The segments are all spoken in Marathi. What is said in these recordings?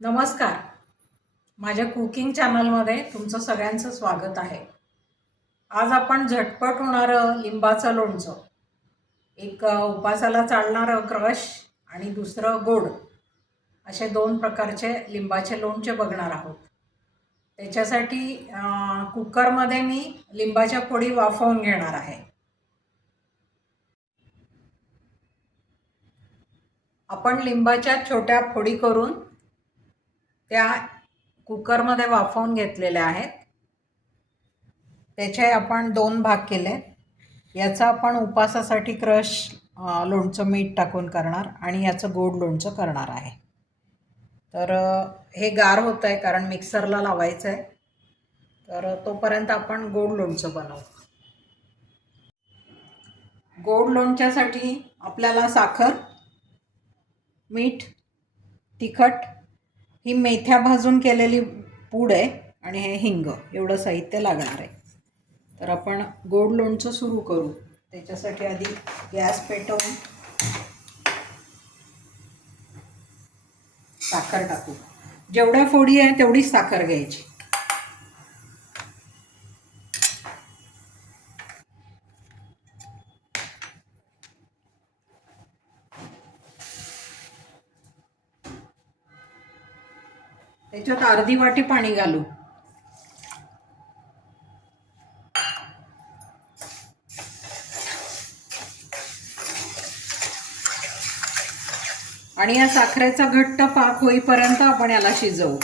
नमस्कार. माझ्या कुकिंग चॅनलमध्ये तुमचं सगळ्यांचं स्वागत आहे. आज आपण झटपट होणारं लिंबाचं लोणचं, एक उपासाला चालणारं क्रश आणि दुसरं गोड, असे दोन प्रकारचे लिंबाचे लोणचे बघणार आहोत. त्याच्यासाठी कुकरमध्ये मी लिंबाच्या फोडी वाफवून घेणार आहे. आपण लिंबाच्या छोट्या फोडी करून त्या कुकरमध्ये वाफवून घेतलेल्या आहेत. त्याचे आपण दोन भाग केले. याचा आपण उपासासाठी क्रश लोणचं मीठ टाकून करणार आणि याचं गोड लोणचं करणार आहे. तर हे गार होत आहे कारण मिक्सरला लावायचं आहे. तर तोपर्यंत आपण गोड लोणचं बनवू. गोड लोणच्यासाठी आपल्याला साखर, मीठ, तिखट, ही मेथ्या भाजून केलेली पूड आहे आणि हे हिंग, एवढं साहित्य लागणार आहे. तर आपण गोड लोणचं सुरू करू. त्याच्यासाठी आधी गॅस पेटवून साखर टाकू. जेवढ्या फोडी आहे तेवढीच साखर घ्यायची. त्याच्यात अर्धी वाटी पाणी घालू. आणि या साखरेचा घट्ट पाक होईपर्यंत आपण याला शिजवू.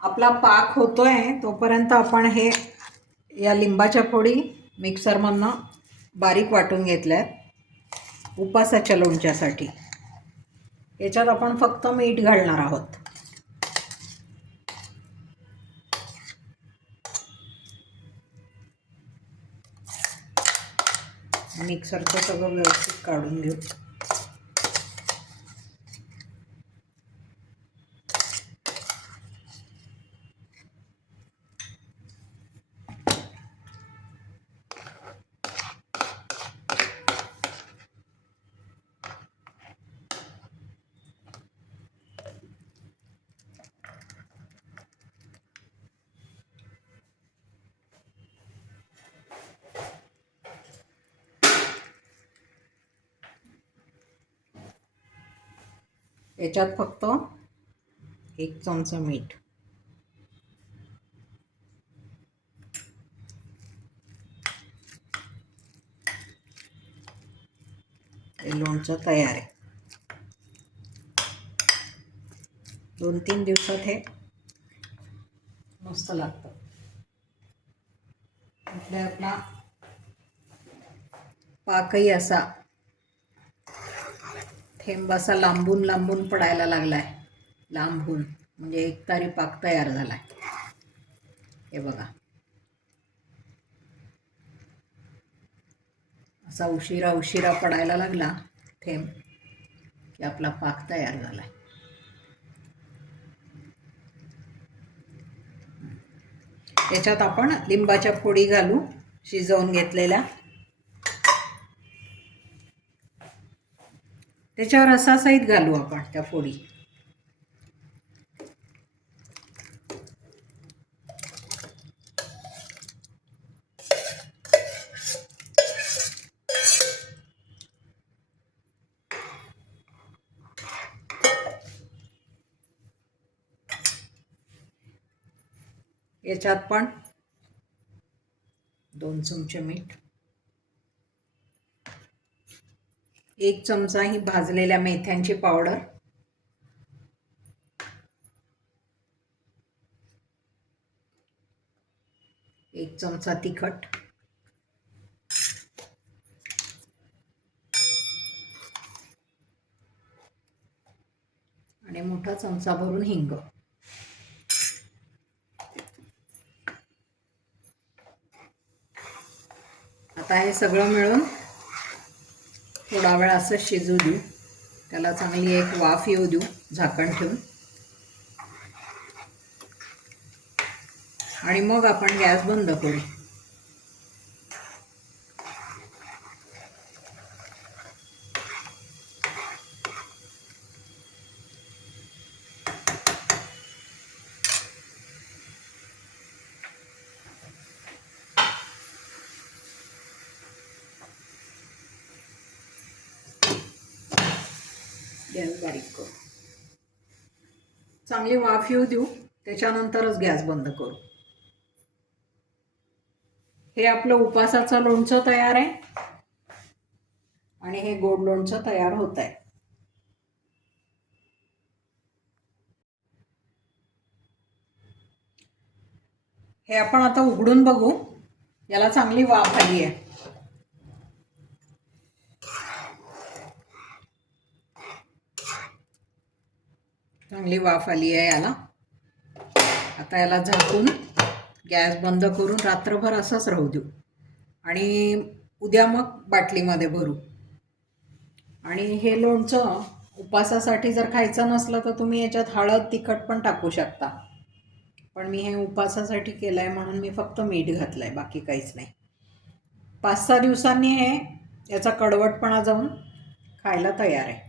आपला पाक होतोय तोपर्यंत आपण हे या लिंबाच्या फोडी मिक्सरमधनं बारीक वाटून घेतल्यात उपासाच्या लोणच्यासाठी. याच्यात आपण फक्त मीठ घालणार आहोत. मिक्सरचं सगळं व्यवस्थित काढून घेऊ. याच्यात फक्त 1 चमचा मीठ. हे लोणचं तयार आहे. 2-3 दिवसात हे मस्त लागतं. आपला पाकही असा थेंब असा लांबून लांबून पडायला लागलाय. लांबून म्हणजे एकतारी पाक तयार झालाय. हे बघा, असा उशिरा उशिरा पडायला लागला थेंब की आपला पाक तयार झालाय. याच्यात आपण लिंबाच्या फोडी घालू शिजवून घेतलेल्या. त्याच्यावर रसासहित घालू आपण त्या फोडी. याच्यात पण 2 चमचे मीठ, 1 चमचा ही भाजलेल्या मेथ्यांची पावडर, 1 चमचा तिखट, आणि मोठा चमचा भरून हिंग. आता हे सगळं मिळून थोडा वेळ असं शिजू देऊ. त्याला चांगली एक वाफ येऊ देऊ झाकण ठेवून. आणि मग आपण गॅस बंद करू. गॅस बारीक करू. चांगली वाफ येऊ देऊ, त्याच्यानंतरच गॅस बंद करू. हे आपलं उपासाचं लोणचं तयार आहे आणि हे गोड लोणचं तयार होत आहे. हे आपण आता उघडून बघू. याला चांगली वाफ आली आहे. चांगली वाफ आली आहे याला. आता याला झाकून गॅस बंद करून रात्रभर असंच राहू देऊ आणि उद्या मग बाटलीमध्ये भरू. आणि हे लोणचं उपासासाठी जर खायचं नसलं तर तुम्ही याच्यात हळद तिखट पण टाकू शकता. पण मी हे उपासासाठी केलं आहे म्हणून मी फक्त मीठ घातलं आहे, बाकी काहीच नाही. 5-6 दिवसांनी हे याचा कडवटपणा जाऊन खायला तयार आहे.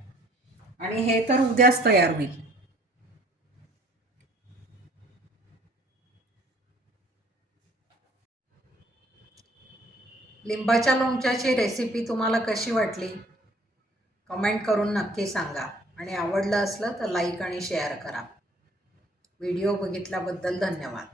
आणि हे तर उद्याच तयार होईल. लिंबाच्या लोणच्याची रेसिपी तुम्हाला कशी वाटली कमेंट करून नक्की सांगा. आणि आवडलं असलं तर लाईक आणि शेअर करा. व्हिडिओ बघितल्याबद्दल धन्यवाद.